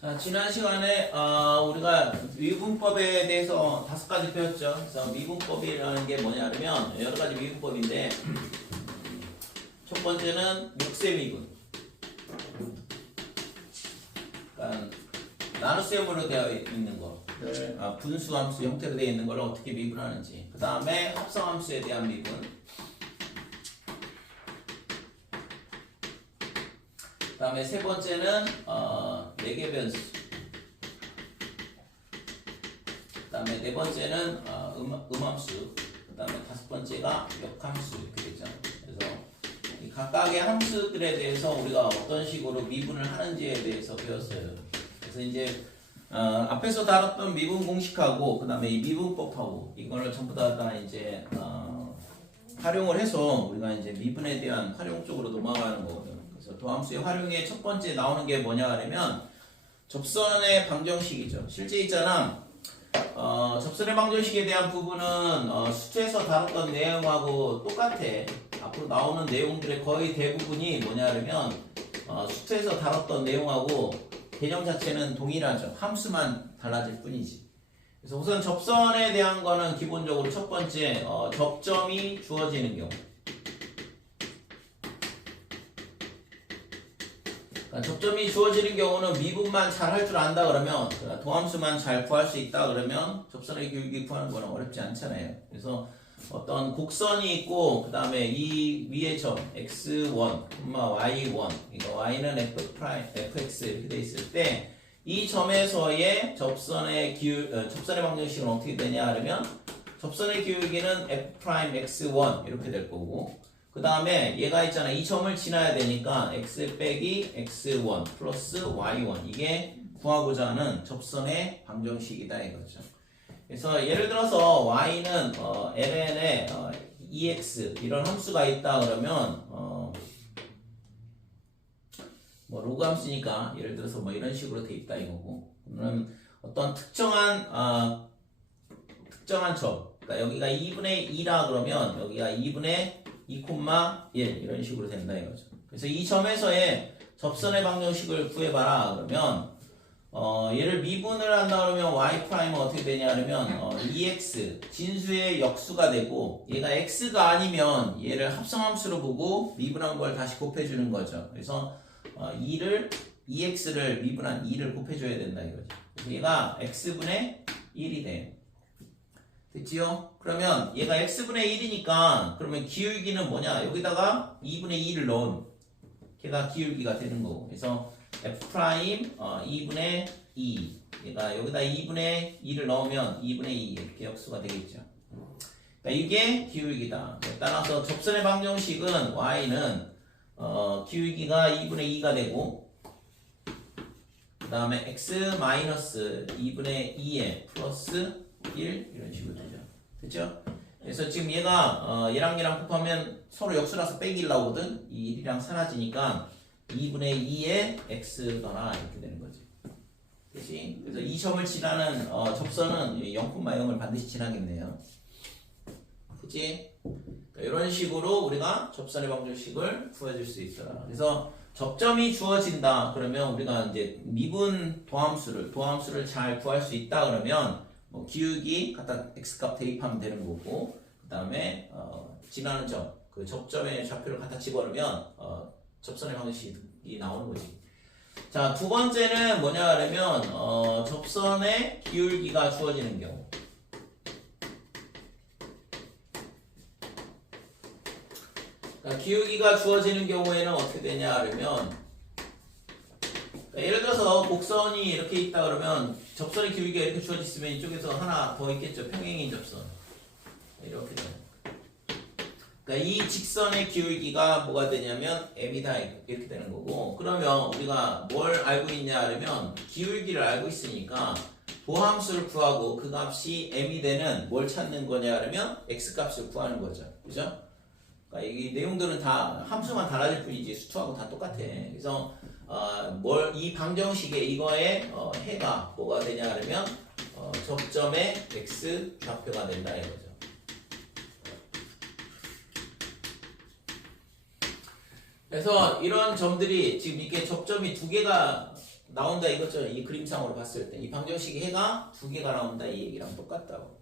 자, 지난 시간에 우리가 미분법에 대해서 5가지 배웠죠. 그래서 미분법이라는 게 뭐냐면 여러 가지 미분법인데 첫 번째는 육세 미분. 그러니까 나눗셈으로 되어 있는 거. 분수함수 형태로 되어 있는 걸 어떻게 미분하는지. 그 다음에 합성함수에 대한 미분. 그 다음에 세 번째는 4개 변수. 그 다음에 네 번째는 음함수. 그 다음에 5번째가 역함수 이렇게 되죠. 그래서 이 각각의 함수들에 대해서 우리가 어떤 식으로 미분을 하는지에 대해서 배웠어요. 그래서 이제 앞에서 다뤘던 미분 공식하고 그 다음에 이 미분법하고 이거를 전부 다 이제 활용을 해서 우리가 이제 미분에 대한 활용 쪽으로 넘어가는 거거든요. 그래서 도함수의 활용의 첫 번째 나오는 게 뭐냐 하면 접선의 방정식이죠. 실제 있잖아. 접선의 방정식에 대한 부분은 수트에서 다뤘던 내용하고 똑같아. 앞으로 나오는 내용들의 거의 대부분이 뭐냐 하면 수트에서 다뤘던 내용하고 개념 자체는 동일하죠. 함수만 달라질 뿐이지. 그래서 우선 접선에 대한 거는 기본적으로 첫 번째 접점이 주어지는 경우. 그러니까 접점이 주어지는 경우는 미분만 잘 할 줄 안다 그러면 도함수만 잘 구할 수 있다 그러면 접선의 기울기 구하는 거는 어렵지 않잖아요. 그래서 어떤 곡선이 있고 그 다음에 이 위의 점 x1, y1 그러니까 y는 fx 이렇게 돼 있을 때 이 점에서의 접선의 방정식은 어떻게 되냐 하면 접선의 기울기는 f'x1 이렇게 될 거고 그 다음에 얘가 있잖아. 이 점을 지나야 되니까 x 빼기 x1 플러스 y1 이게 구하고자 하는 접선의 방정식이다 이거죠. 그래서 예를 들어서 y는 ln에 ex 이런 함수가 있다 그러면 뭐 로그 함수니까 예를 들어서 뭐 이런 식으로 돼 있다 이거고 그러면 어떤 특정한 점 그러니까 여기가 2분의 2라 그러면 여기가 2분의 2,1 이런 식으로 된다 이거죠. 그래서 이 점에서의 접선의 방정식을 구해봐라 그러면 얘를 미분을 한다 그러면 y''은 어떻게 되냐 그러면 ex 진수의 역수가 되고 얘가 x가 아니면 얘를 합성함수로 보고 미분한 걸 다시 곱해주는 거죠. 그래서 ex를 미분한 2를 곱해줘야 된다 이거죠. 그래서 얘가 x분의 1이 돼요. 됐지요? 그러면 얘가 x분의 1이니까 그러면 기울기는 뭐냐? 여기다가 2분의 2를 넣은 걔가 기울기가 되는 거고 그래서 f' 2분의 2 얘가 여기다 2분의 2를 넣으면 2분의 2 이렇게 역수가 되겠죠. 그러니까 이게 기울기다. 따라서 접선의 방정식은 y는 기울기가 2분의 2가 되고 그 다음에 x 마이너스 2분의 2에 플러스 1 이런 식으로 되죠. 그렇죠? 그래서 지금 얘가 얘랑 곱하면 서로 역수라서 빼기 나오거든. 이 1이랑 사라지니까 2분의 2에 x더라 이렇게 되는 거지. 그렇지? 그래서 이 점을 지나는 접선은 0,0을 반드시 지나겠네요. 그렇지? 이런 식으로 우리가 접선의 방정식을 구해줄 수 있더라. 그래서 접점이 주어진다 그러면 우리가 이제 미분 도함수를 잘 구할 수 있다 그러면 뭐 기울기 갖다 x값 대입하면 되는 거고 그 다음에 지나는 점 그 접점의 좌표를 갖다 집어넣으면 접선의 방정식이 나오는 거지. 자, 두 번째는 뭐냐 하면 접선의 기울기가 주어지는 경우. 그러니까 기울기가 주어지는 경우에는 어떻게 되냐 하면 예를 들어서 곡선이 이렇게 있다 그러면 접선의 기울기가 이렇게 주어졌으면 이쪽에서 하나 더 있겠죠. 평행인 접선. 이렇게 돼요. 그러니까 이 직선의 기울기가 뭐가 되냐면 m이다 이렇게 되는 거고 그러면 우리가 뭘 알고 있냐 하면 기울기를 알고 있으니까 도함수를 구하고 그 값이 m이 되는 뭘 찾는 거냐 하면 x값을 구하는 거죠. 그죠? 그러니까 이 내용들은 다 함수만 달라질 뿐이지 수투하고 다 똑같아. 그래서 이 방정식에 이거의 해가 뭐가 되냐 하면 접점의 x 좌표가 된다 이거죠. 그래서 이런 점들이 지금 이게 접점이 두 개가 나온다 이거죠. 이 그림상으로 봤을 때 이 방정식의 해가 두 개가 나온다 이 얘기랑 똑같다고.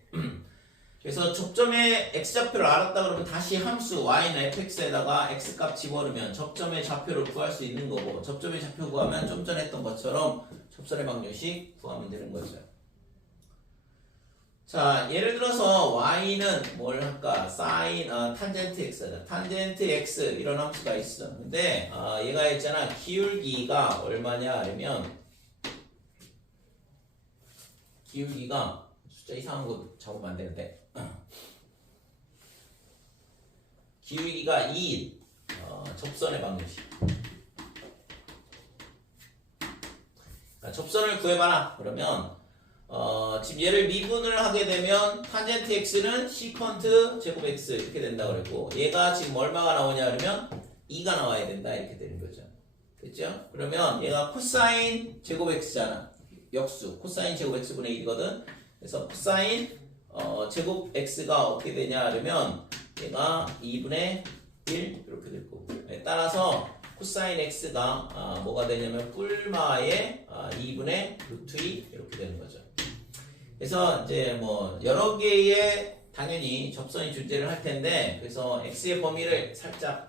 그래서 접점의 x좌표를 알았다 그러면 다시 함수 y는 fx에다가 x값 집어넣으면 접점의 좌표를 구할 수 있는 거고, 접점의 좌표 구하면 좀 전에 했던 것처럼 접선의 방정식 구하면 되는 거죠. 자, 예를 들어서 y는 뭘 할까? sin 탄젠트 x다. 탄젠트 x 이런 함수가 있어. 근데 얘가 있잖아. 기울기가 얼마냐 하면 기울기가 숫자 이상한 거 적으면 안 되는데 기울기가 2인 접선의 방정식. 그러니까 접선을 구해봐라. 그러면 지금 얘를 미분을 하게 되면 탄젠트 x는 시컨트 제곱 x 이렇게 된다 그랬고, 얘가 지금 얼마가 나오냐 그러면 2가 나와야 된다 이렇게 되는 거죠. 됐죠? 그러면 얘가 코사인 제곱 x잖아. 역수 코사인 제곱 x분의 1이거든. 그래서 코사인 제곱 x가 어떻게 되냐 그러면 얘가 2분의 1 이렇게 될 거고, 따라서 코사인 x가 뭐가 되냐면 뿔마의 2분의 루트 2 이렇게 되는 거죠. 그래서 이제 뭐 여러 개의 당연히 접선이 존재를 할 텐데, 그래서 x의 범위를 살짝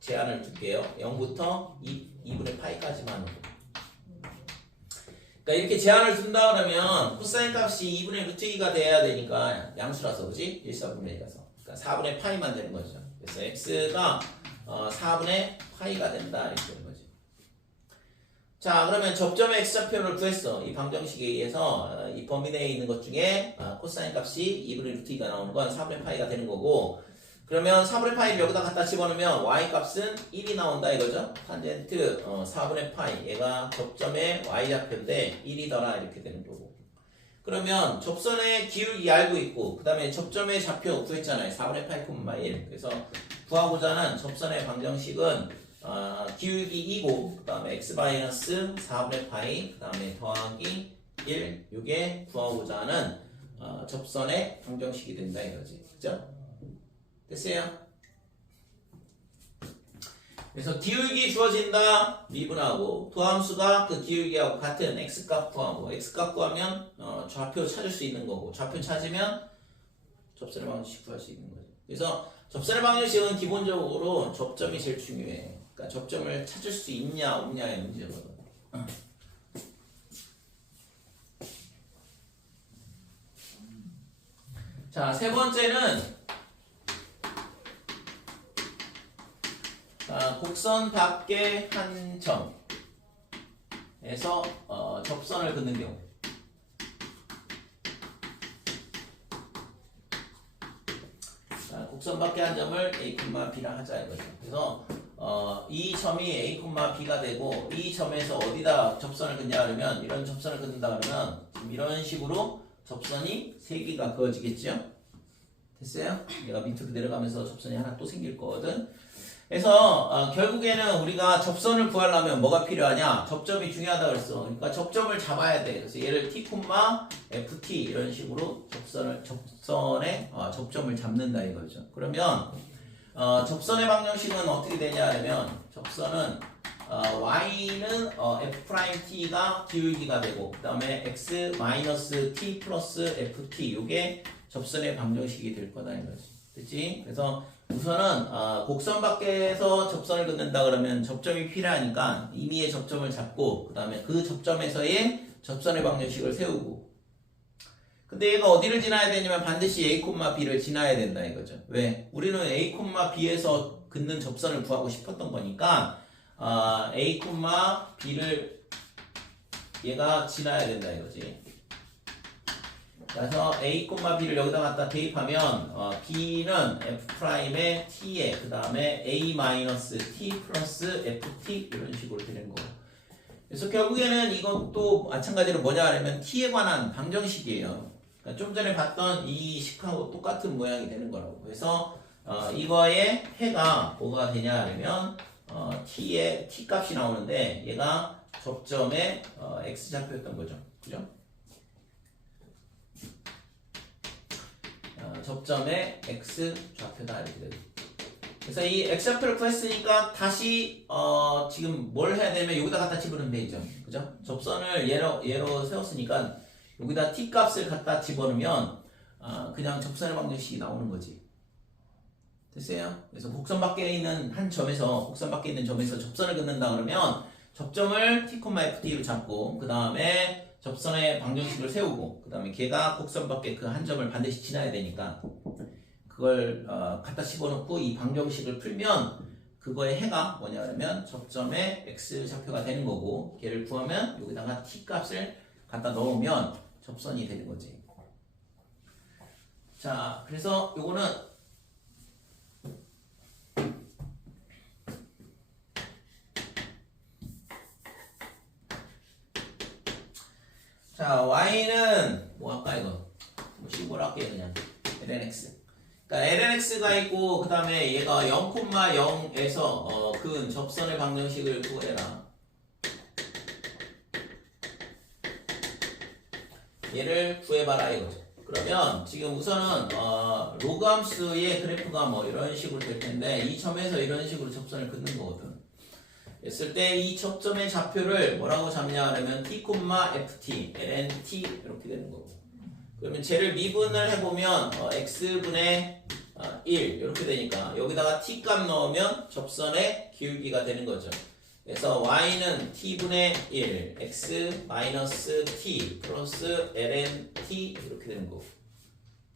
제한을 둘게요. 0부터 2분의 파이까지만. 그러니까 이렇게 제한을 둔다 그러면 코사인 값이 2분의 루트 2가 돼야 되니까 양수라서, 그지? 1, 4분의 1이라서. 그러니까 4분의 파이만 되는 거죠. 그래서 x가 4분의 파이가 된다 이렇게 되는 거지. 자, 그러면 접점의 x좌표를 구했어. 이 방정식에 의해서 이 범위 내에 있는 것 중에 코사인 값이 2분의 루트 2가 나오는 건 4분의 파이가 되는 거고, 그러면 4분의 파이를 여기다 갖다 집어넣으면 y 값은 1이 나온다 이거죠. 탄젠트 4분의 파이, 얘가 접점의 y좌표인데 1이더라 이렇게 되는 거고, 그러면 접선의 기울기 알고 있고, 그 다음에 접점의 좌표 구했잖아요. 4분의 파이 콤마 1. 그래서 구하고자 하는 접선의 방정식은 기울기 2고, 그 다음에 x 마이너스 4분의 파이, 그 다음에 더하기 1, 이게 구하고자 하는 접선의 방정식이 된다 이거지. 그죠? 됐어요? 그래서 기울기 주어진다 미분하고, 도함수가 그 기울기하고 같은 x값 구하고, x값 구하면 좌표 찾을 수 있는 거고, 좌표 찾으면 접선의 방정식 구할 수 있는 거죠. 그래서 접선의 방정식은 기본적으로 접점이 제일 중요해. 그러니까 접점을 찾을 수 있냐 없냐의 문제거든. 자, 세 번째는 곡선 밖의 한 점에서 접선을 긋는 경우. 자, 곡선 밖의 한 점을 A, B라 하자 이거죠. 그래서 이 점이 A, B가 되고, 이 점에서 어디다 접선을 긋냐 그러면, 이런 접선을 긋는다 그러면 지금 이런 식으로 접선이 3개가 그어지겠죠? 됐어요? 얘가 밑으로 내려가면서 접선이 하나 또 생길 거거든. 그래서 결국에는 우리가 접선을 구하려면 뭐가 필요하냐? 접점이 중요하다 그랬어. 그러니까 접점을 잡아야 돼. 그래서 얘를 t, ft 이런 식으로 접선의 접점을 잡는다 이거죠. 그러면 접선의 방정식은 어떻게 되냐 하면, 접선은 y는 f't가 기울기가 되고, 그 다음에 x 마이너스 t 플러스 ft, 요게 접선의 방정식이 될 거다 이거지. 됐지? 그래서 우선은 곡선 밖에서 접선을 긋는다 그러면 접점이 필요하니까 임의의 접점을 잡고, 그 다음에 그 접점에서의 접선의 방정식을 세우고, 근데 얘가 어디를 지나야 되냐면 반드시 A, B를 지나야 된다 이거죠. 왜? 우리는 A, B에서 긋는 접선을 구하고 싶었던 거니까 A, B를 얘가 지나야 된다 이거지. 그래서 A, B를 여기다 갖다 대입하면 B는 F'의 T에, 그 다음에 A-T 플러스 FT 이런 식으로 되는 거고, 그래서 결국에는 이것도 마찬가지로 뭐냐 하면 T에 관한 방정식이에요. 그러니까 좀 전에 봤던 이 식하고 똑같은 모양이 되는 거라고. 그래서 이거의 해가 뭐가 되냐 하면 T의 T 값이 나오는데, 얘가 접점의 X좌표였던 거죠. 그죠? 접점의 X 좌표다 이렇게 되죠. 그래서 이 x좌표를 구했으니까 다시 지금 뭘 해야 되면 여기다 갖다 집어넣으면 되죠. 그죠? 접선을 예로 세웠으니까 여기다 t 값을 갖다 집어넣으면 그냥 접선의 방정식이 나오는 거지. 됐어요? 그래서 곡선 밖에 있는 곡선 밖에 있는 점에서 접선을 긋는다 그러면 접점을 t, ft로 잡고 그 다음에 접선의 방정식을 세우고 그 다음에 걔가 곡선 밖에 그 한 점을 반드시 지나야 되니까 그걸 갖다 집어넣고 이 방정식을 풀면 그거의 해가 뭐냐 그러면 접점의 x 좌표가 되는 거고 걔를 구하면 여기다가 t 값을 갖다 넣으면 접선이 되는 거지. 자, 그래서 요거는 자, y는 뭐 할까 이거? 뭐 신고를 할게요 그냥 lnx. 그러니까 lnx가 있고 그 다음에 얘가 0,0에서 근 접선의 방정식을 구해라. 얘를 구해봐라 이거죠. 그러면 지금 우선은 로그 함수의 그래프가 뭐 이런 식으로 될 텐데 이 점에서 이런 식으로 접선을 긋는 거거든. 했을 때 이 접점의 좌표를 뭐라고 잡냐 하면 t, ft, lnt 이렇게 되는 거고. 그러면 쟤를 미분을 해보면 x분의 1 이렇게 되니까 여기다가 t 값 넣으면 접선의 기울기가 되는 거죠. 그래서 y는 t분의 1 x 마이너스 t 플러스 lnt 이렇게 되는 거고.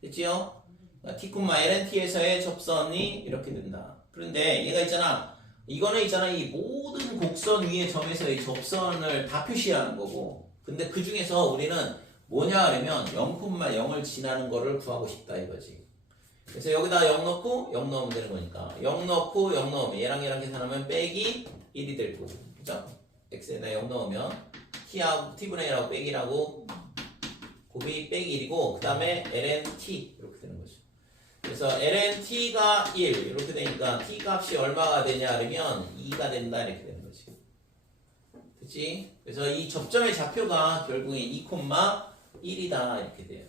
됐지요? t, lnt에서의 접선이 이렇게 된다. 그런데 얘가 있잖아. 이거는 있잖아. 이 모든 곡선 위의 점에서의 접선을 다 표시하는 거고. 근데 그 중에서 우리는 뭐냐 하려면 0,0을 지나는 거를 구하고 싶다 이거지. 그래서 여기다 0 넣고 0 넣으면 되는 거니까 0 넣고 0 넣으면 얘랑 계산하면 빼기 1이 될 거고. 그죠? x에다 0 넣으면 t분의 1하고 빼기라고 곱이 빼기 1이고 그 다음에 lnt 이렇게 되는 거죠. 그래서 lnt가 1 이렇게 되니까 t 값이 얼마가 되냐 그러면 2가 된다 이렇게 되는 거지. 그치? 그래서 이 접점의 좌표가 결국에 2,1이다 이렇게 돼요.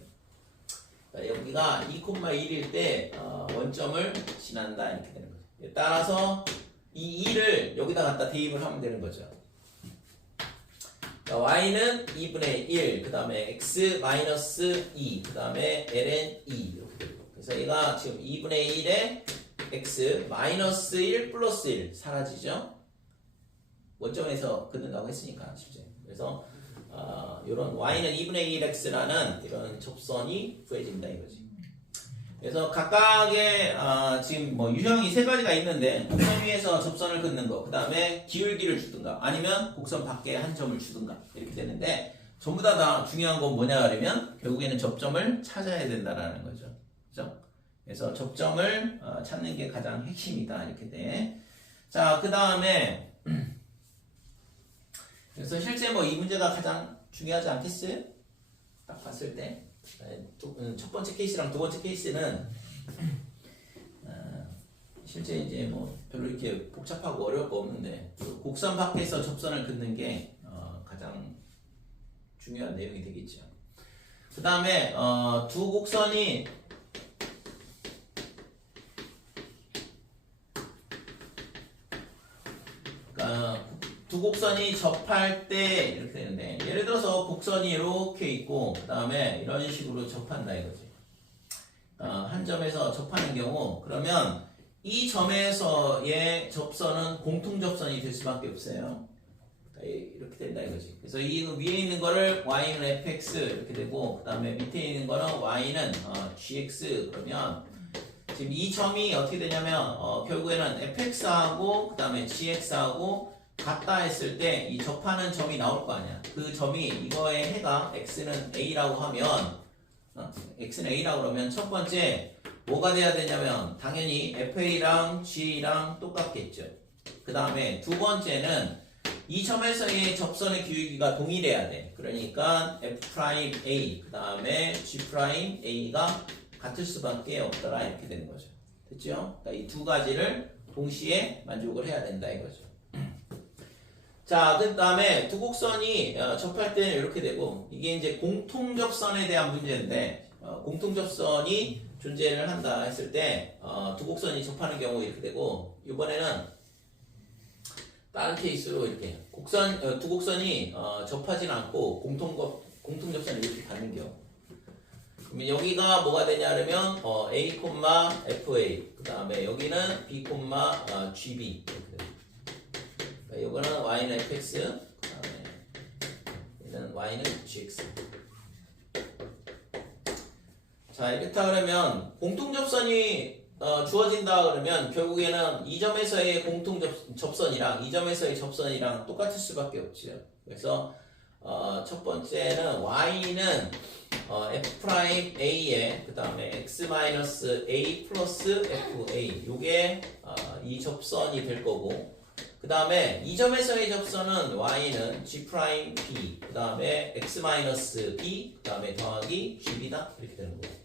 그러니까 여기가 2,1일 때 원점을 지난다 이렇게 되는 거죠. 따라서 이 2를 여기다 갖다 대입을 하면 되는 거죠. 그러니까 y는 2분의 1, 그 다음에 x 마이너스 2, 그 다음에 ln 2 이렇게 되고. 그래서 얘가 지금 2분의 1에 x 마이너스 1 플러스 1 사라지죠. 원점에서 긋는다고 했으니까 쉽죠. 그래서 이런 y는 2분의 1x라는 이런 접선이 구해진다 이거지. 그래서 각각의 지금 뭐 유형이 세 가지가 있는데 곡선 위에서 접선을 긋는 거, 그 다음에 기울기를 주든가 아니면 곡선 밖에 한 점을 주든가 이렇게 되는데 전부 다 중요한 건 뭐냐 하려면 결국에는 접점을 찾아야 된다라는 거죠. 그죠? 그래서 접점을 찾는 게 가장 핵심이다 이렇게 돼. 자, 그 다음에 그래서 실제 뭐 이 문제가 가장 중요하지 않겠어요? 딱 봤을 때 첫 번째 케이스랑 두 번째 케이스는 실제 이제 뭐 별로 이렇게 복잡하고 어려울 거 없는데 곡선 밖에서 접선을 긋는 게 가장 중요한 내용이 되겠죠. 그 다음에 두 곡선이 두 곡선이 접할 때 이렇게 되는데 예를 들어서 곡선이 이렇게 있고 그 다음에 이런 식으로 접한다 이거지. 한 점에서 접하는 경우 그러면 이 점에서의 접선은 공통 접선이 될 수밖에 없어요. 이렇게 된다 이거지. 그래서 이 위에 있는 거를 y는 fx 이렇게 되고 그 다음에 밑에 있는 거는 y는 gx 그러면 지금 이 점이 어떻게 되냐면 결국에는 fx하고 그 다음에 gx하고 같다 했을 때 이 접하는 점이 나올 거 아니야. 그 점이 이거의 해가 x는 a라고 하면 x는 a라고 그러면 첫 번째 뭐가 돼야 되냐면 당연히 fa랑 g랑 똑같겠죠. 그 다음에 두 번째는 이 점에서의 접선의 기울기가 동일해야 돼. 그러니까 f'a 그 다음에 g'a가 같을 수밖에 없더라 이렇게 되는 거죠. 됐죠? 그러니까 이 두 가지를 동시에 만족을 해야 된다 이거죠. 자, 그 다음에 두 곡선이 접할 때는 이렇게 되고 이게 이제 공통접선에 대한 문제인데 공통접선이 존재를 한다 했을 때 두 곡선이 접하는 경우 이렇게 되고 이번에는 다른 케이스로 이렇게 두 곡선이 접하진 않고 공통 접선을 이렇게 갖는 경우. 그러면 여기가 뭐가 되냐 그러면 A, FA 그 다음에 여기는 B, GB 이렇게 돼요. 그러니까 이거는 Y는 FX 그 다음에 얘는 Y는 GX. 자 이렇다 그러면 공통 접선이 주어진다 그러면 결국에는 이 점에서의 공통 접선이랑 이 점에서의 접선이랑 똑같을 수밖에 없지요. 그래서 첫 번째는 Y는 F'A에 그 다음에 X-A 플러스 FA 요게 이 접선이 될 거고 그 다음에 이 점에서의 접선은 Y는 G'B 그 다음에 X-B 그 다음에 더하기 GB다 이렇게 되는 거예요.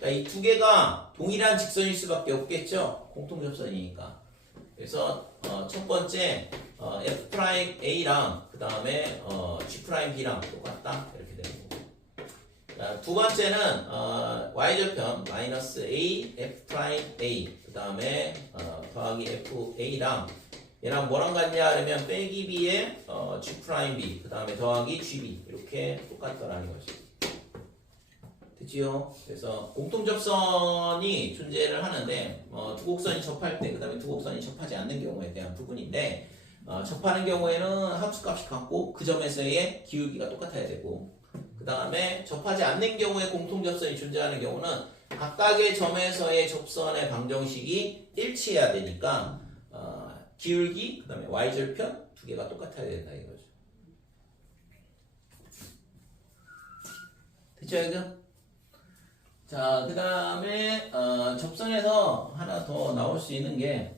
그러니까 이 두 개가 동일한 직선일 수밖에 없겠죠. 공통 접선이니까. 그래서 첫 번째 F'A랑 그 다음에 G'B랑 똑같다 이렇게 되는 거고. 자, 두 번째는 Y절편 마이너스 A F'A 그 다음에 더하기 FA랑 얘랑 뭐랑 같냐 그러면 빼기 B에 G'B 그 다음에 더하기 GB 이렇게 똑같다라는 거죠. 됐지요? 그래서 공통 접선이 존재를 하는데 두 곡선이 접할 때 그 다음에 두 곡선이 접하지 않는 경우에 대한 부분인데 접하는 경우에는 함수값이 같고 그 점에서의 기울기가 똑같아야 되고 그 다음에 접하지 않는 경우에 공통 접선이 존재하는 경우는 각각의 점에서의 접선의 방정식이 일치해야 되니까 기울기 그 다음에 y절편 두 개가 똑같아야 된다 이거죠. 됐죠 이거? 자, 그 다음에 접선에서 하나 더 나올 수 있는 게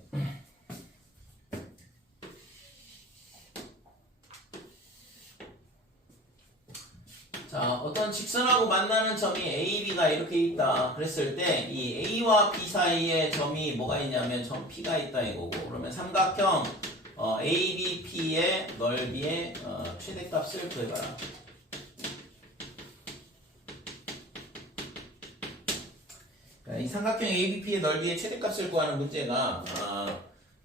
자, 어떤 직선하고 만나는 점이 A, B가 이렇게 있다 그랬을 때 이 A와 B 사이에 점이 뭐가 있냐면 점 P가 있다 이거고 그러면 삼각형 ABP의 넓이의 최대값을 구해봐라. 이 삼각형 ABP의 넓이의 최대값을 구하는 문제가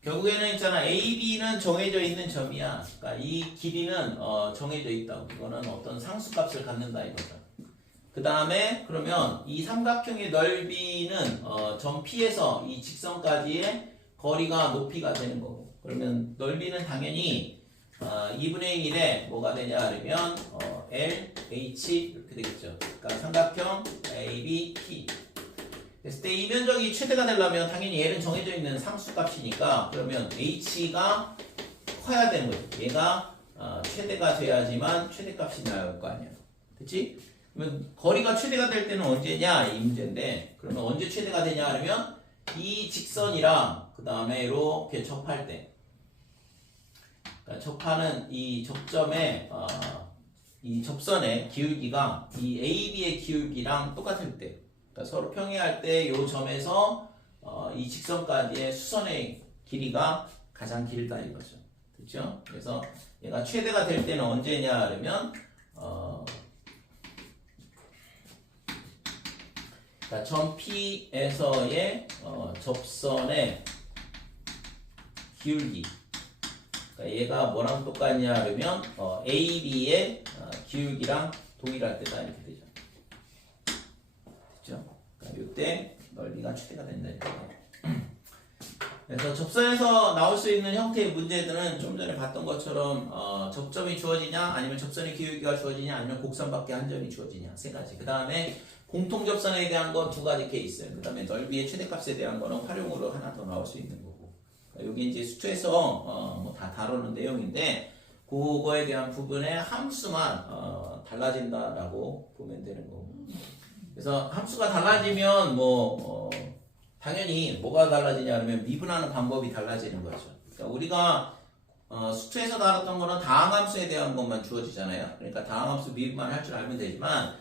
결국에는 있잖아 AB는 정해져 있는 점이야. 그러니까 이 길이는 정해져 있다고. 이거는 어떤 상수값을 갖는다 이거죠. 그 다음에 그러면 이 삼각형의 넓이는 점 P에서 이 직선까지의 거리가 높이가 되는 거고. 그러면 넓이는 당연히 2분의 1에 뭐가 되냐 그러면 LH 이렇게 되겠죠. 그러니까 삼각형 ABP 그랬을 때 이 면적이 최대가 되려면 당연히 얘는 정해져 있는 상수값이니까 그러면 h가 커야 되는 거죠. 얘가 최대가 돼야지만 최대값이 나올 거 아니야. 됐지? 그러면 거리가 최대가 될 때는 언제냐 이 문제인데 그러면 언제 최대가 되냐 하면 이 직선이랑 그 다음에 이렇게 접할 때 그러니까 접하는 이 접점의 이 접선의 기울기가 이 AB의 기울기랑 똑같을 때 그러니까 서로 평행할 때 이 점에서 이 직선까지의 수선의 길이가 가장 길다 이거죠. 그렇죠? 그래서 얘가 최대가 될 때는 언제냐 그러면 그러니까 점 P에서의 접선의 기울기 그러니까 얘가 뭐랑 똑같냐 그러면 AB의 기울기랑 동일할 때다 이렇게 되죠. 그러니까 이때 넓이가 최대가 된다. 그래서 접선에서 나올 수 있는 형태의 문제들은 좀 전에 봤던 것처럼 접점이 주어지냐 아니면 접선의 기울기가 주어지냐 아니면 곡선밖에 한 점이 주어지냐 세 가지. 그 다음에 공통 접선에 대한 건 두 가지 케이스. 그 다음에 넓이의 최대값에 대한 거는 활용으로 하나 더 나올 수 있는 거고. 그러니까 여기 이제 수투에서 뭐 다 다루는 내용인데 그거에 대한 부분의 함수만 달라진다라고 보면 되는 거고. 그래서 함수가 달라지면 당연히 뭐가 달라지냐 하면 미분하는 방법이 달라지는 거죠. 그러니까 우리가 수투에서 다뤘던 거는 다항함수에 대한 것만 주어지잖아요. 그러니까 다항함수 미분만 할 줄 알면 되지만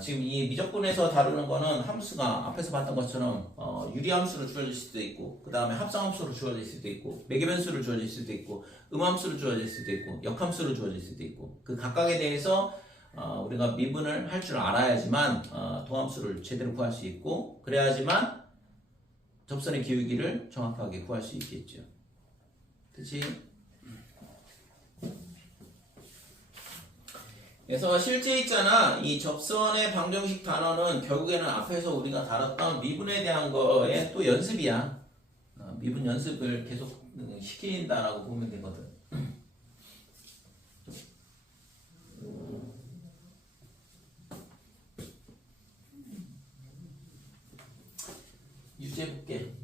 지금 이 미적분에서 다루는 거는 함수가 앞에서 봤던 것처럼 유리함수로 주어질 수도 있고 그 다음에 합성함수로 주어질 수도 있고 매개변수로 주어질 수도 있고 음함수로 주어질 수도 있고 역함수로 주어질 수도 있고 그 각각에 대해서 우리가 미분을 할 줄 알아야지만 도함수를 제대로 구할 수 있고 그래야지만 접선의 기울기를 정확하게 구할 수 있겠죠. 그치? 그래서 실제 있잖아 이 접선의 방정식 단어는 결국에는 앞에서 우리가 다뤘던 미분에 대한 거에 또 연습이야. 미분 연습을 계속 시킨다라고 보면 되거든. 유지해 볼게.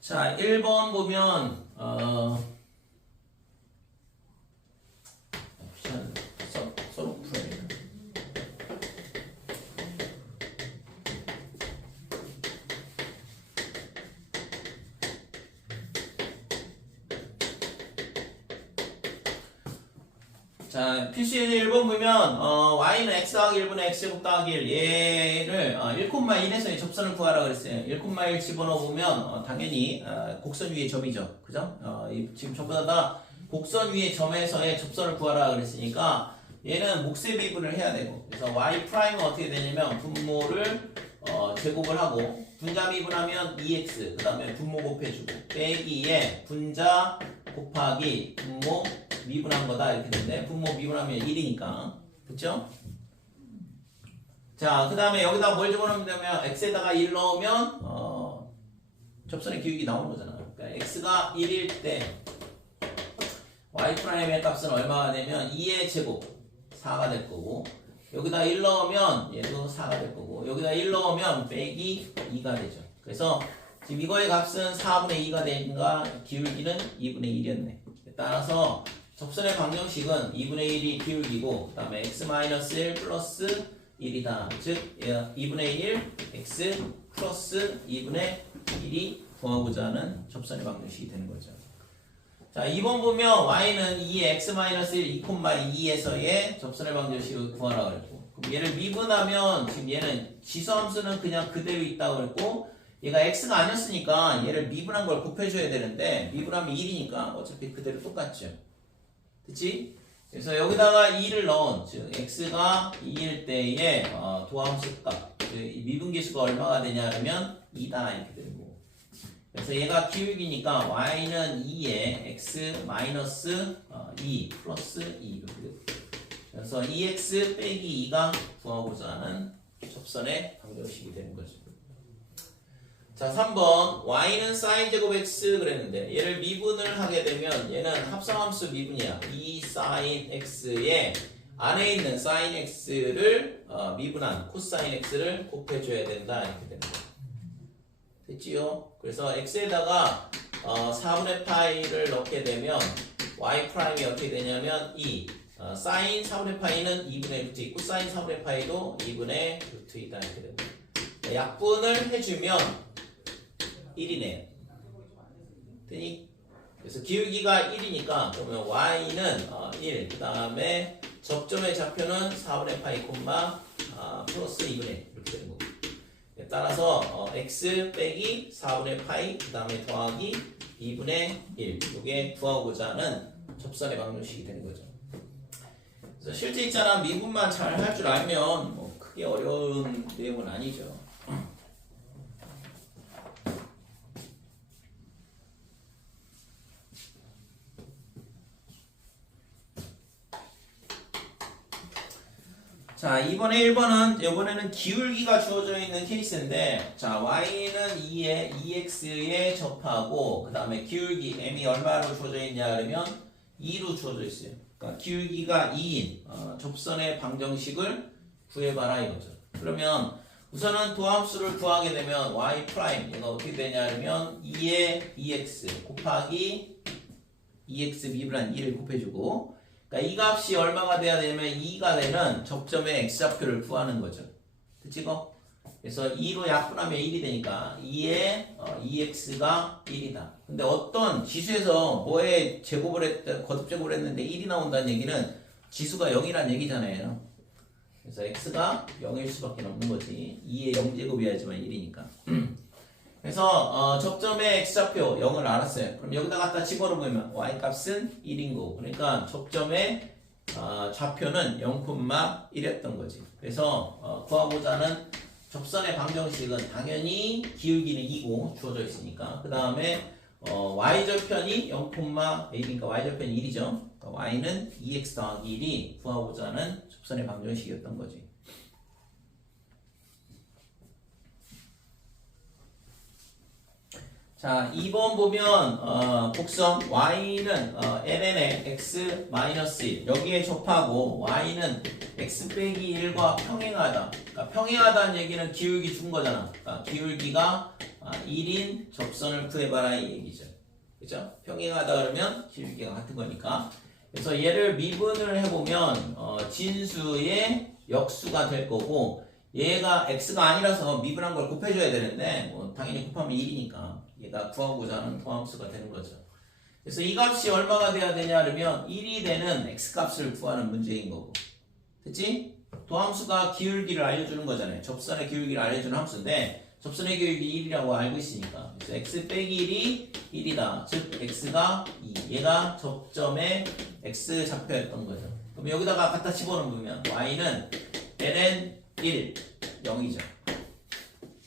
자, 1번 보면 서로 풀어야 돼. 자, 필수의 1번 보면 y는 x 더하기 1분의 x제곱 더하기 1 얘를 1,1에서 접선을 구하라 그랬어요. 1,1 집어넣으면 당연히 곡선 위의 점이죠. 그죠? 지금 전부 다 곡선 위의 점에서의 접선을 구하라 그랬으니까 얘는 몫의 미분을 해야 되고 그래서 y 프라임은 어떻게 되냐면 분모를 제곱을 하고 분자 미분하면 2x 그 다음에 분모 곱해주고 빼기에 분자 곱하기 분모 미분한 거다 이렇게 되는데 분모 미분하면 1이니까 그쵸? 자 그 다음에 여기다 뭘 집어넣으면 되면 x에다가 1 넣으면 접선의 기울기 나오는 거잖아. 그러니까 x가 1일 때 y 프라임의 값은 얼마가 되면 2의 제곱 4가 될 거고 여기다 1 넣으면 얘도 4가 될 거고 여기다 1 넣으면 빼기 2가 되죠. 그래서 지금 이거의 값은 4분의 2가 되니까 기울기는 2분의 1이었네. 따라서 접선의 방정식은 2분의 1이 기울기고 그 다음에 x-1 플러스 1이다. 즉 2분의 1 x 플러스 2분의 1이 구하고자 하는 접선의 방정식이 되는 거죠. 자 2번 보면 y는 2의 x-1 2,2에서의 접선의 방정식을 구하라고 그랬고 그럼 얘를 미분하면 지금 얘는 지수함수는 그냥 그대로 있다고 그랬고 얘가 x가 아니었으니까 얘를 미분한 걸 곱해줘야 되는데 미분하면 1이니까 어차피 그대로 똑같죠. 그치? 그래서 여기다가 2를 넣은 즉 x가 2일 때의 도함수 값 미분계수가 얼마가 되냐 하면 2다 이렇게 되는 거고 그래서 얘가 기울기니까 y는 2에 x 마이너스 2 플러스 2 이렇게 되고 그래서 2x 빼기 2가 구하고자 하는 접선의 방정식이 되는 거죠. 자 3번 y는 sin 제곱 x 그랬는데 얘를 미분을 하게 되면 얘는 합성함수 미분이야. 2 sin x에 안에 있는 sin x를 미분한 코사인 x를 곱해줘야 된다 이렇게 되는 거야. 됐지요? 그래서 x에다가 4분의 파이를 넣게 되면 y 프라임이 어떻게 되냐면 2 sin 4분의 파이는 2분의 루트 2 코사인 4분의 파이도 2분의 루트 2다 이렇게 됩니다. 약분을 해주면 1이네. 되니? 그래서 기울기가 1이니까 그러면 y는 1, 그 다음에 접점의 좌표는 4분의 파이 콤마 플러스 2분의 1 이렇게 되는 거고 따라서 x 빼기 4분의 파이 그 다음에 더하기 2분의 1 이게 구하고자 하는 접선의 방정식이 되는 거죠. 그래서 실제 있잖아 미분만 잘 할 줄 알면 뭐 크게 어려운 내용은 아니죠. 자, 이번에 1번은 이번에는 기울기가 주어져 있는 케이스인데 자, y는 2에 2x에 접하고 그 다음에 기울기 m이 얼마로 주어져 있냐 그러면 2로 주어져 있어요. 그러니까 기울기가 2인 접선의 방정식을 구해봐라 이거죠. 그러면 우선은 도함수를 구하게 되면 y 프라임 얘가 어떻게 되냐 그러면 2에 2x 곱하기 2x 미분한 2를 곱해주고 그러니까 이 값이 얼마가 돼야 되냐면 2가 되는 접점의 x좌표를 구하는 거죠. 됐지? 그래서 2로 약분하면 1이 되니까 2에 2x가 1이다. 근데 어떤 지수에서 뭐에 제곱을 했다, 거듭 제곱을 했는데 1이 나온다는 얘기는 지수가 0이란 얘기잖아요. 그래서 x가 0일 수밖에 없는 거지. 2에 0제곱이야지만 1이니까. 그래서 접점의 x좌표 0을 알았어요. 그럼 여기다 갖다 집어넣으면 y 값은 1인 거고. 그러니까 접점의 좌표는 0,1이었던 거지. 그래서 구하고자 하는 접선의 방정식은 당연히 기울기는 2고 주어져 있으니까. 그 다음에 y절편이 0,1이니까 y절편이 1이죠. 그러니까 y는 2x 더하기 1이 구하고자 하는 접선의 방정식이었던 거지. 자, 2번 보면 곡선 y는 ln의 x-1 여기에 접하고 y는 x 빼기 1과 평행하다. 그러니까 평행하다는 얘기는 기울기 준 거잖아. 그러니까 기울기가 1인 접선을 구해봐라 이 얘기죠. 그죠? 평행하다 그러면 기울기가 같은 거니까. 그래서 얘를 미분을 해보면 진수의 역수가 될 거고 얘가 x가 아니라서 미분한 걸 곱해줘야 되는데 뭐 당연히 곱하면 1이니까 얘가 구하고자 하는 도함수가 되는 거죠. 그래서 이 값이 얼마가 돼야 되냐 그러면 1이 되는 x값을 구하는 문제인 거고. 됐지? 도함수가 기울기를 알려주는 거잖아요. 접선의 기울기를 알려주는 함수인데 접선의 기울기 1이라고 알고 있으니까. 그래서 x 빼기 1이 1이다. 즉 x가 2. 얘가 접점의 x 좌표였던 거죠. 그럼 여기다가 갖다 집어넣으면 y는 ln 1, 0이죠.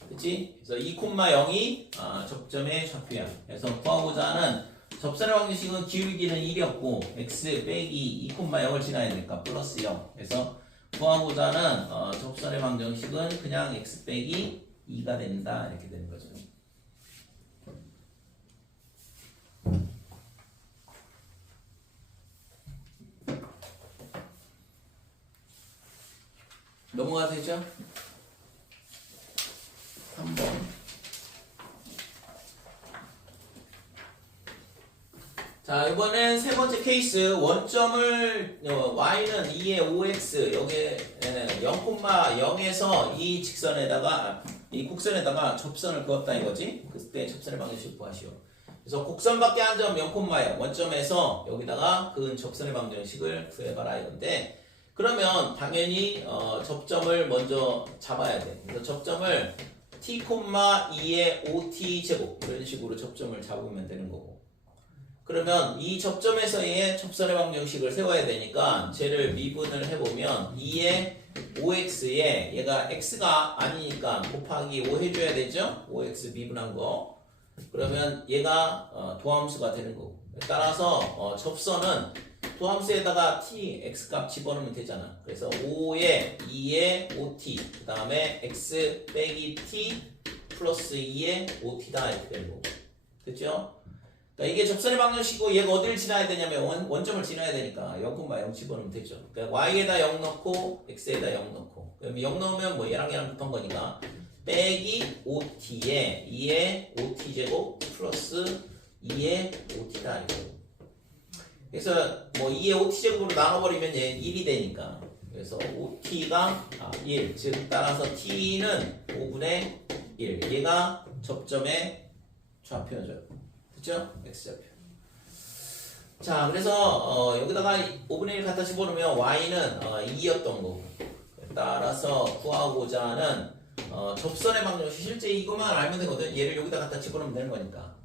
그치? 그래서 2,0이 접점의 좌표야. 그래서 구하고자 하는 접선의 방정식은 기울기는 1이었고 x 빼기 2,0을 지나야 되니까 플러스 0. 그래서 구하고자 하는 접선의 방정식은 그냥 x 빼기 2가 된다. 이렇게 되는 거죠. 넘어가도 되죠? 3번. 자, 이번엔 세 번째 케이스. 원점을 y는 2의 5x 여기에 0,0에서 이 직선에다가 이 곡선에다가 접선을 그었다 이거지. 그때 접선의 방정식 구하시오. 그래서 곡선밖에 한 점 0,0 원점에서 여기다가 그은 접선의 방정식을 구해봐라 이건데 그러면 당연히 접점을 먼저 잡아야 돼. 그래서 접점을 t, 2의 5t 제곱 이런 식으로 접점을 잡으면 되는 거고. 그러면 이 접점에서의 접선의 방정식을 세워야 되니까 쟤를 미분을 해보면 2의 5x에 얘가 x가 아니니까 곱하기 5 해줘야 되죠? 5x 미분한 거. 그러면 얘가 도함수가 되는 거고. 따라서 접선은 도함수에다가 t, x값 집어넣으면 되잖아. 그래서 5에 2에 5t 그 다음에 x 빼기 t 플러스 2에 5t다 이렇게 되는 거고. 됐죠? 그러니까 이게 접선의 방정식이고 얘가 어디를 지나야 되냐면 원점을 지나야 되니까 0,0 집어넣으면 되죠. 그러니까 y에다 0 넣고 x에다 0 넣고 그럼 0 넣으면 뭐 얘랑 곱한 거니까 빼기 5t에 2에 5t 제곱 플러스 2에 5t다 이거. 그래서 뭐 2의 5t 제곱으로 나눠버리면 얘 1이 되니까 그래서 5t가 1 즉 따라서 t는 5분의 1 얘가 접점의 좌표죠. 그쵸? x좌표. 자 그래서 여기다가 5분의 1 갖다 집어넣으면 y는 2였던 거고 따라서 구하고자 하는 접선의 방정식 실제 이것만 알면 되거든. 얘를 여기다 갖다 집어넣으면 되는 거니까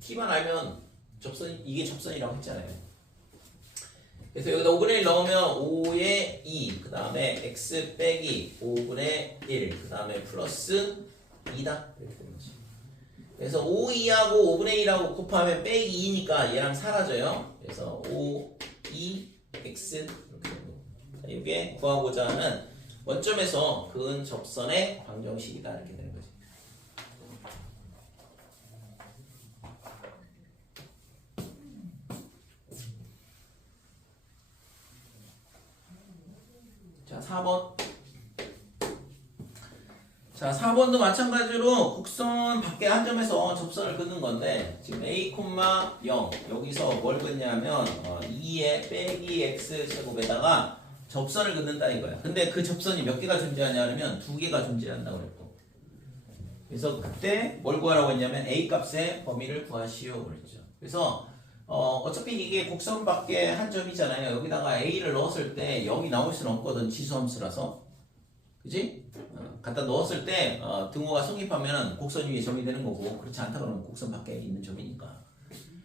t만 알면 접선 이게 접선이라고 했잖아요. 그래서 여기다 5분의 1 넣으면 5의 2 그 다음에 x 빼기 5분의 1 그 다음에 플러스 2다 이렇게 되는 거지. 그래서 5, 2하고 5분의 1하고 곱하면 빼기 2니까 얘랑 사라져요. 그래서 5, 2, x 이렇게 되는 거고. 이게 구하고자 하는 원점에서 그은 접선의 방정식이다 이렇게 되는 거지. 자, 4번. 자, 4번도 마찬가지로 곡선 밖에 한 점에서 접선을 긋는 건데 지금 a, 0 여기서 뭘 긋냐면 2의 빼기 x 제곱에다가 접선을 긋는다 이거야. 근데 그 접선이 몇 개가 존재하냐면 두 개가 존재한다고 그랬고. 그래서 그때 뭘 구하라고 했냐면 A 값의 범위를 구하시오 그랬죠. 그래서 어차피 이게 곡선밖에 한 점이잖아요. 여기다가 A를 넣었을 때 0이 나올 수는 없거든. 지수함수라서. 그지? 갖다 넣었을 때 등호가 성립하면 곡선 위에 점이 되는 거고, 그렇지 않다 그러면 곡선 밖에 있는 점이니까.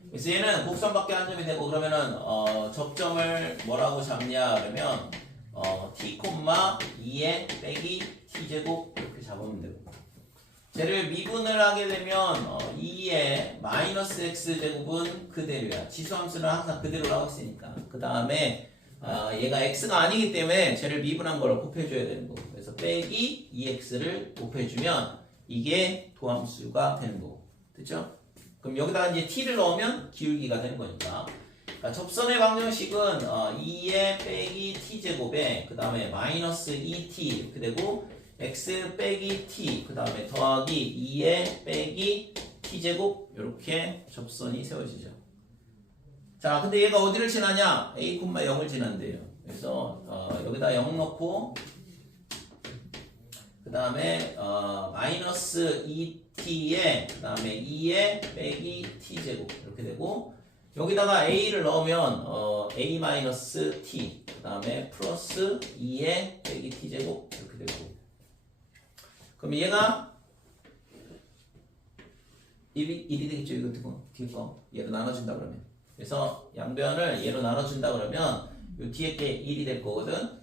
그래서 얘는 곡선 밖에 한 점이 되고, 그러면은 접점을 뭐라고 잡냐 그러면 t, 2에 빼기 t제곱 이렇게 잡으면 되고, 쟤를 미분을 하게 되면 2의 마이너스 x제곱은 그대로야. 지수함수는 항상 그대로 나오고 있으니까. 그 다음에 얘가 x가 아니기 때문에 쟤를 미분한 걸 곱해줘야 되는 거고, 그래서 빼기 2x를 곱해주면 이게 도함수가 되는 거고, 됐죠? 그럼 여기다가 이제 t를 넣으면 기울기가 되는 거니까. 그러니까 접선의 방정식은 2의 빼기 t제곱에 그 다음에 마이너스 2t 이렇게 되고, x 빼기 t 그 다음에 더하기 2의 빼기 t제곱, 이렇게 접선이 세워지죠. 자, 근데 얘가 어디를 지나냐? a, 0을 지난대요. 그래서 여기다 0 넣고, 그 다음에 마이너스 2t에 그 다음에 2의 빼기 t제곱 이렇게 되고, 여기다가 a를 넣으면 a 마이너스 t 그 다음에 플러스 2의 빼기 t제곱 이렇게 되고, 그럼 얘가 1이 되겠죠. 이거 뒤에 거 얘로 나눠준다 그러면. 그래서 양변을 얘로 나눠준다 그러면 요 뒤에 게 1이 될 거거든.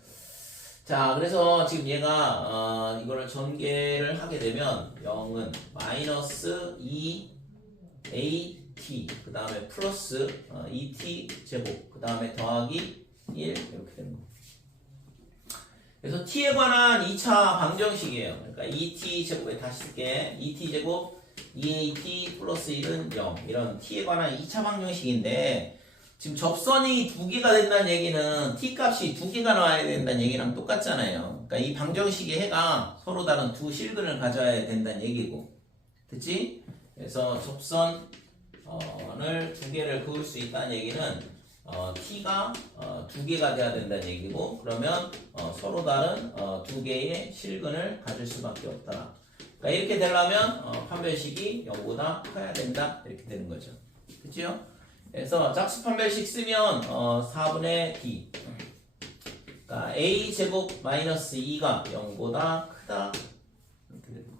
자, 그래서 지금 얘가 이거를 전개를 하게 되면 0은 마이너스 2at 그 다음에 플러스 2t 제곱 그 다음에 더하기 1 이렇게 되는 거. 그래서 t에 관한 2차 방정식이에요. 그러니까 2t 제곱에 다시 쓸게. 2t 제곱 2at 플러스 1은 0. 이런 t에 관한 2차 방정식인데, 지금 접선이 두 개가 된다는 얘기는 t 값이 두 개가 나와야 된다는 얘기랑 똑같잖아요. 그러니까 이 방정식의 해가 서로 다른 두 실근을 가져야 된다는 얘기고. 됐지? 그래서 접선을 두 개를 그을 수 있다는 얘기는 t가 두 개가 돼야 된다는 얘기고, 그러면 서로 다른 두 개의 실근을 가질 수밖에 없다. 그러니까 이렇게 되려면 판별식이 0보다 커야 된다 이렇게 되는 거죠. 그치요? 그래서 짝수 판별식 쓰면 4분의 d, 그러니까 a 제곱 마이너스 2가 0보다 크다 이렇게 됩니다.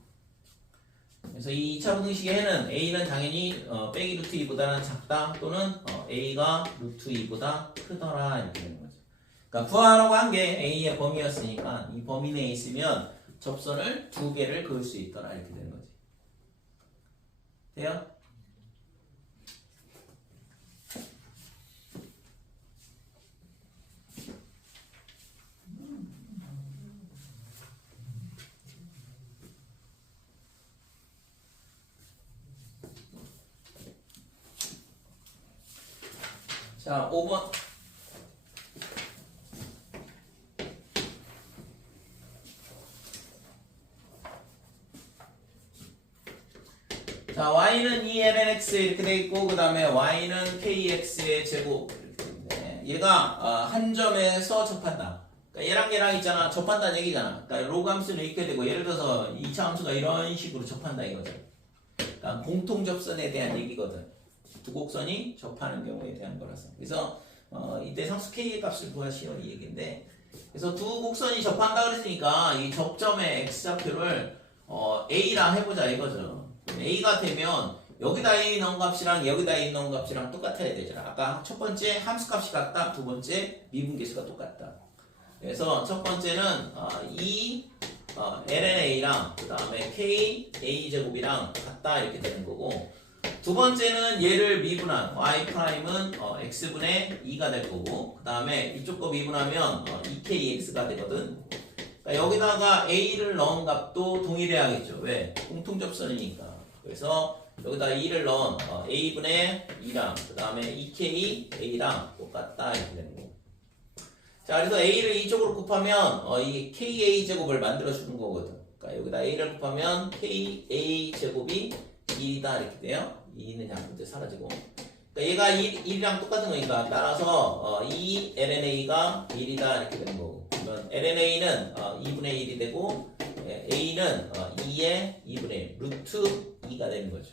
그래서 이 2차 방정식의 해는 a는 당연히 빼기 루트 2보다는 작다, 또는 a가 루트 2보다 크더라 이렇게 되는 거죠. 그러니까 구하라고 한 게 a의 범위였으니까 이 범위 내에 있으면 접선을 두 개를 그을 수 있더라 이렇게 되는 거지. 돼요? 자, 5번. 자, y는 2lnx 이렇게 돼 있고, 그 다음에 y는 kx의 제곱 이렇게 있는데, 얘가 한 점에서 접한다. 그러니까 얘랑 얘랑 있잖아. 접한다는 얘기잖아. 그러니까 로그 함수를 읽게 되고, 예를 들어서 2차 함수가 이런 식으로 접한다 이거죠. 그러니까 공통 접선에 대한 얘기거든. 두 곡선이 접하는 경우에 대한 거라서. 그래서 이때 상수 k의 값을 구하시오 이 얘기인데, 그래서 두 곡선이 접한다 그랬으니까 이 접점의 x좌표를 a랑 해보자 이거죠. a가 되면 여기다 a 넣은 값이랑 여기다 a 넣은 값이랑 똑같아야 되잖아. 아까 첫 번째 함수 값이 같다, 두 번째 미분계수가 똑같다. 그래서 첫 번째는 lnA랑 그 다음에 k a 제곱이랑 같다 이렇게 되는 거고, 두 번째는 얘를 미분한 y'은 x분의 2가 될 거고, 그 다음에 이쪽 거 미분하면 2kx가 되거든. 그러니까 여기다가 a를 넣은 값도 동일해야겠죠. 왜? 공통접선이니까. 그래서 여기다 2를 넣은 a분의 2랑 그 다음에 2k a랑 똑같다 이렇게 되는 거고. 자, 그래서 a를 이쪽으로 곱하면 이 ka 제곱을 만들어 주는 거거든. 그러니까 여기다 a를 곱하면 ka 제곱이 2다 이렇게 돼요. 2는 양분대 사라지고, 그러니까 얘가 1이랑 똑같은 거니까 따라서 이 LNA가 1이다 이렇게 되는 거고 그러면 LNA는 2분의 1이 되고 A는 2의 2분의 1 루트 2가 되는 거죠.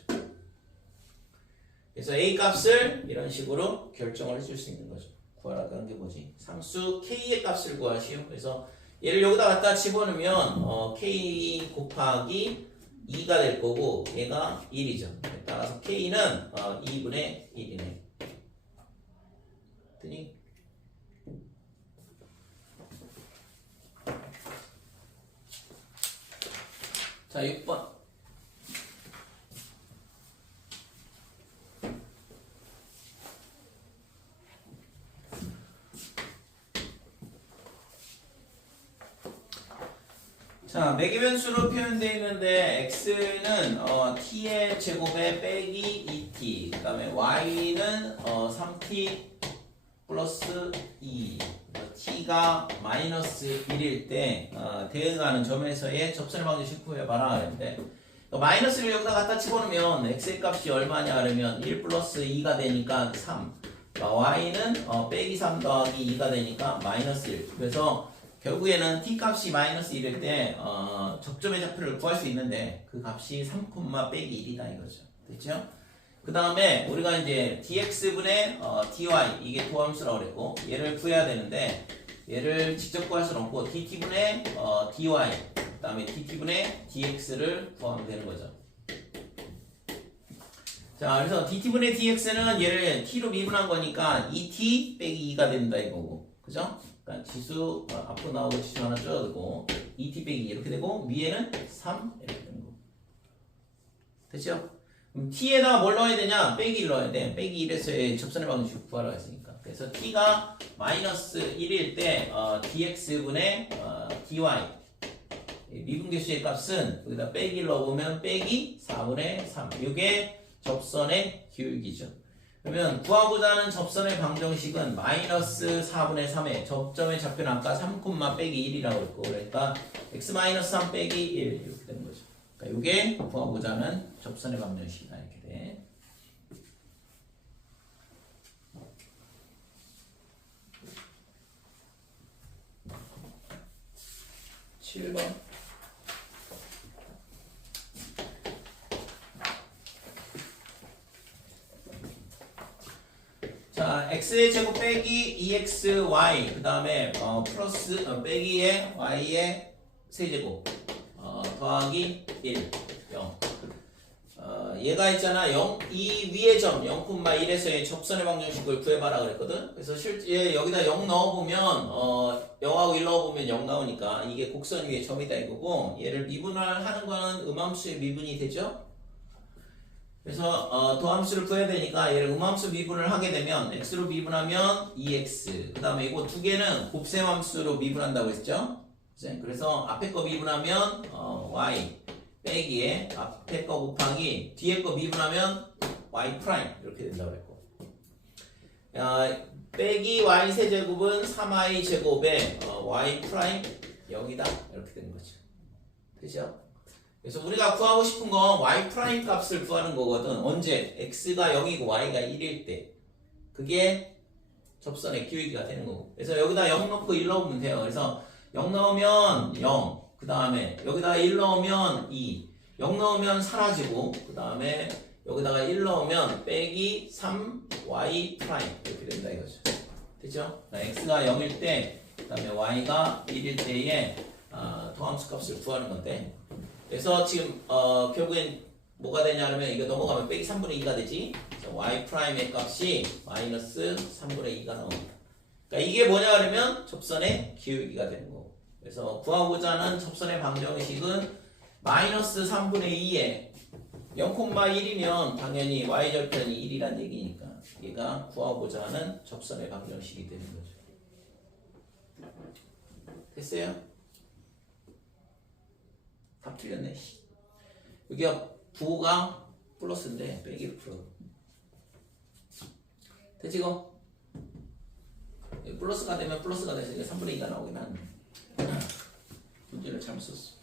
그래서 A 값을 이런 식으로 결정을 해줄 수 있는 거죠. 구하라고 한 게 뭐지? 상수 K의 값을 구하시오. 그래서 얘를 여기다 갖다 집어넣으면 K 곱하기 2가 될 거고 얘가 1이죠. 따라서 K는 2분의 1이네. 됐니? 자, 6번. 자, 매개변수로 표현되어 있는데 x는 t의 제곱에 빼기 2t 그 다음에 y는 3t 플러스 2 t가 마이너스 1일 때 대응하는 점에서의 접선의 방정식 구해봐라 그랬는데 마이너스를 여기다 갖다 집어넣으면 x의 값이 얼마냐 그러면 1 플러스 2가 되니까 3 y는 빼기 3 더하기 2가 되니까 마이너스 1 그래서 결국에는 t 값이 마이너스 1일 때 적점의 좌표를 구할 수 있는데 그 값이 3, 빼기 1이다 이거죠. 됐죠? 그 다음에 우리가 이제 dx분의 dy 이게 도함수라고 그랬고 얘를 구해야 되는데 얘를 직접 구할 수는 없고 dt분의 dy 그 다음에 dt분의 dx를 구하면 되는 거죠. 자 그래서 dt분의 dx는 얘를 t로 미분한 거니까 2t 빼기 2가 된다 이거고 그죠? 그러니까 지수 앞으로 나오고 지수 하나 줄어들고 2t 빼기 이렇게 되고 위에는 3 이렇게 되는 거 됐죠? 그럼 t에다가 뭘 넣어야 되냐? 빼기 1 넣어야 돼. 빼기 1에서의 접선의 방정식 구하라고 했으니까 그래서 t가 마이너스 1일 때 dx분의 dy 미분계수의 값은 여기다 빼기 1 넣어보면 빼기 4분의 3 이게 접선의 기울기죠. 그러면 구하고자 하는 접선의 방정식은 마이너스 4분의 3에 접점의 좌표는 아까 3, 빼기 1이라고 했고 그러니까 x 마이너스 3 빼기 1 이렇게 되는 거죠. 그러니까 이게 구하고자 하는 접선의 방정식이다 이렇게 돼. (7번) 자, x의 제곱 빼기 2xy 그 다음에 플러스 빼기의 y의 세제곱 더하기 1 0 얘가 있잖아 0 이 위의 점 0,1에서의 접선의 방정식을 구해봐라 그랬거든. 그래서 실제 여기다 0 넣어보면 0하고 1 넣어보면 0 나오니까 이게 곡선 위에 점이다 이거고 얘를 미분하는 거는 음함수의 미분이 되죠. 그래서 더함수를 구해야 되니까 얘를 음함수 미분을 하게 되면 x로 미분하면 2x 그 다음에 이거 두 개는 곱셈함수로 미분한다고 했죠. 그래서 앞에 거 미분하면 y 빼기에 앞에 거 곱하기 뒤에 거 미분하면 y 프라임 이렇게 된다고 했고 빼기 y 세제곱은 3y 제곱에 y 프라임 0이다 이렇게 되는 거죠. 되죠? 그래서 우리가 구하고 싶은 건 y 프라임 값을 구하는 거거든. 언제? x가 0이고 y가 1일 때 그게 접선의 기울기가 되는 거고 그래서 여기다 0 넣고 1 넣으면 돼요. 그래서 0 넣으면 0 그 다음에 여기다가 1 넣으면 2 0 넣으면 사라지고 그 다음에 여기다가 1 넣으면 빼기 3y 프라임 이렇게 된다 이거죠. 됐죠? x가 0일 때 그 다음에 y가 1일 때에 도함수 값을 구하는 건데 그래서 지금 결국엔 뭐가 되냐면 이거 넘어가면 빼기 3분의 2가 되지. y 프라임의 값이 마이너스 3분의 2가 나옵니다. 그러니까 이게 뭐냐 그러면 접선의 기울기가 되는 거고. 그래서 구하고자 하는 접선의 방정식은 마이너스 3분의 2에 0,1이면 당연히 y절편이 1이란 얘기니까 얘가 구하고자 하는 접선의 방정식이 되는 거죠. 됐어요? 답 틀렸네. 여기가 부호가 플러스인데 빼기로 풀어. 됐지 이거? 플러스가 되면 플러스가 돼서 3분의 2가 나오긴 하네. 문제를 잘못 썼어.